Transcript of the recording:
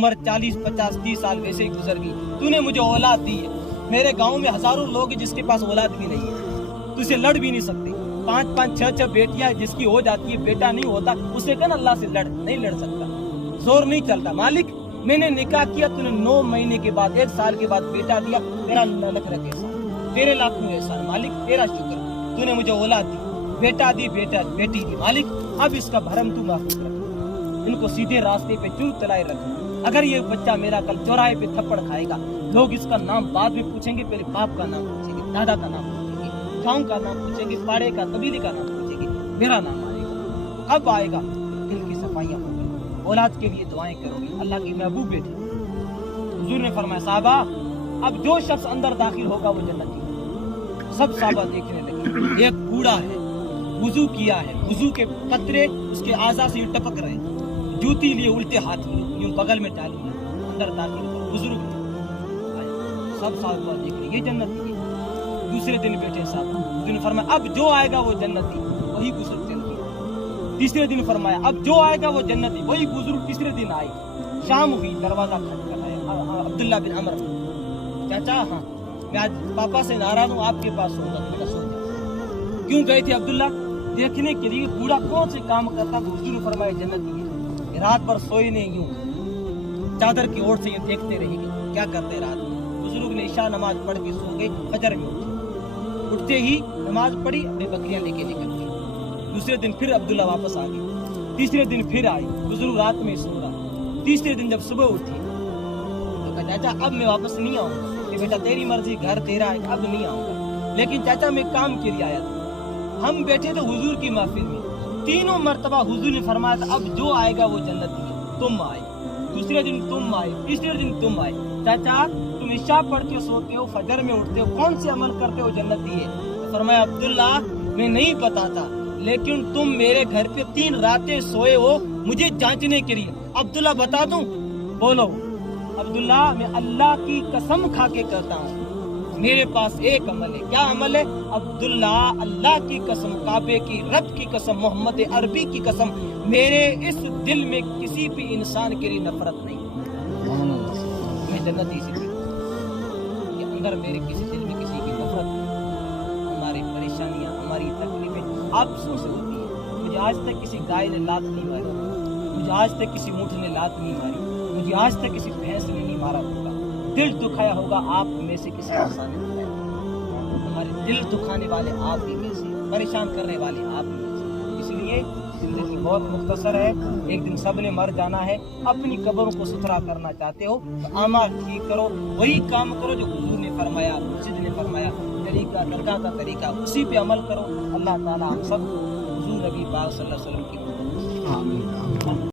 عمر 40 50 30 سال ویسے ہی گزر گئی. تو نے مجھے اولاد دی ہے. میرے گاؤں میں ہزاروں لوگ ہیں جس کے پاس اولاد بھی نہیں ہے. تو اسے لڑ بھی نہیں سکتے. 5 5 6 6 بیٹیاں جس کی ہو جاتی ہے, بیٹا نہیں ہوتا, اسے کہنا اللہ سے لڑ, نہیں لڑ سکتا, زور نہیں چلتا. مالک میں نے نکاح کیا, تو نے 9 مہینے کے بعد 1 سال کے بعد بیٹا دیا, تیرا لکھ رکھ احسان, تیرے لاکھوں احسان. مالک تیرا شکر, تو نے مجھے اولاد دی, بیٹا دی, بیٹی دی. مالک اب اس کا بھرم تو محفوظ رکھ, ان کو سیدھے راستے پہ ضرور چلائے رکھ. اگر یہ بچہ میرا کل چوراہے پہ تھپڑ کھائے گا, لوگ اس کا نام بعد میں پوچھیں گے, پہلے باپ کا نام پوچھیں گے, دادا کا نام پوچھیں گے, گاؤں کا نام پوچھیں گے, پاڑے کا قبیلے کا نام پوچھیں گے, میرا نام آئے گا. اب آئے گا دل کی صفائیاں ہوگی, اولاد کے لیے دعائیں کرو گی, اللہ کی محبوب بیٹی. حضور نے فرمایا صحابہ اب جو شخص اندر داخل ہوگا وہ جنتی. سب صحابہ دیکھنے لگے. ایک بوڑھا ہے, وضو کیا ہے, وضو کے قطرے اس کے اعضاء سے ٹپک رہے, جوتی لیے الٹے ہاتھ میں یوں بغل میں ڈالی, اندر داخل ہو, بزرگ. سب صحابہ دیکھ رہے, یہ جنتی ہے. دوسرے دن بیٹھے صاحب, حضور نے فرمایا اب جو آئے گا وہ جنتی, وہی بزرگ جنتی. تیسرے دن فرمایا اب جو آئے گا وہ جنتی, وہی بزرگ. تیسرے دن آئے, شام ہوئی, دروازہ کھٹکھٹایا. عبداللہ بن عمر, چاچا ہاں میں آج پاپا سے ناراض ہوں, آپ کے پاس سو جا. سو جا. کیوں گئے تھے عبداللہ؟ دیکھنے کے لیے بوڑھا کون سے کام کرتا. تو حضور نے فرمایا جنتی ہے, رات بھر سوئے نہیں, یوں چادر کی اوٹ سے یوں دیکھتے رہے گی کیا کرتے رات میں. بزرگ نے عشاء نماز پڑھ کے سو گئے, فجر میں اٹھتے ہی نماز پڑھی, اپنی بکریاں لے کے نکل گئی. دوسرے دن پھر عبداللہ واپس آ گئے. تیسرے دن پھر آئی, بزرگ رات میں سو رہا. تیسرے دن جب صبح اٹھی تو کہا چاچا اب میں واپس نہیں آؤں گا. کہ بیٹا تیری مرضی, گھر تیرا ہے, اب نہیں آؤں گا. لیکن چاچا میں کام کے لیے آیا تھا. ہم بیٹھے تھے حضور کی محفل میں, 3 مرتبہ حضور نے فرمایا تھا اب جو آئے گا وہ جنتی ہے. تم آئے, دوسرے دن تم آئے, تیسرے دن تم آئے. چاچا تم عشاء پڑھ کے سوتے ہو, فجر میں اٹھتے ہو, کون سے عمل کرتے ہو جنتی ہے؟ فرمایا عبداللہ میں نہیں بتاتا, لیکن تم میرے گھر پہ 3 راتیں سوئے ہو مجھے جانچنے کے لیے. عبداللہ بتا دوں؟ بولو. عبداللہ میں اللہ کی قسم کھا کے کہتا ہوں میرے پاس ایک عمل ہے. کیا عمل ہے؟ عبداللہ اللہ کی قسم, کعبے کی, رب کی قسم, محمد عربی کی قسم, میرے اس دل میں کسی بھی انسان کے لیے نفرت نہیں. میں جنتی سے کہ اندر میرے کسی دل میں کسی کی نفرت نہیں. ہماری پریشانیاں, ہماری تکلیفیں آپسوں سے ہوتی ہیں. مجھے آج تک کسی گائے نے لات نہیں ماری, مجھے آج تک کسی اونٹ نے لات نہیں ماری, مجھے آج تک کسی بھینس نے نہیں مارا ہوگا. دل دکھایا ہوگا آپ میں سے کسی انسان نے دکھایا. ہمارے دل دکھانے والے آپ ہی میں سے, پریشان کرنے والے آپ ہی میں سے. اس لیے زندگی بہت مختصر ہے, ایک دن سب نے مر جانا ہے. اپنی قبروں کو ستھرا کرنا چاہتے ہو تو اعمال ٹھیک کرو, وہی کام کرو جو حضور نے فرمایا, مرشد نے فرمایا. طریقہ درگاہ کا طریقہ, اسی پہ عمل کرو. اللہ تعالیٰ ہم سب حضور نبی پاک صلی اللہ علیہ وسلم کی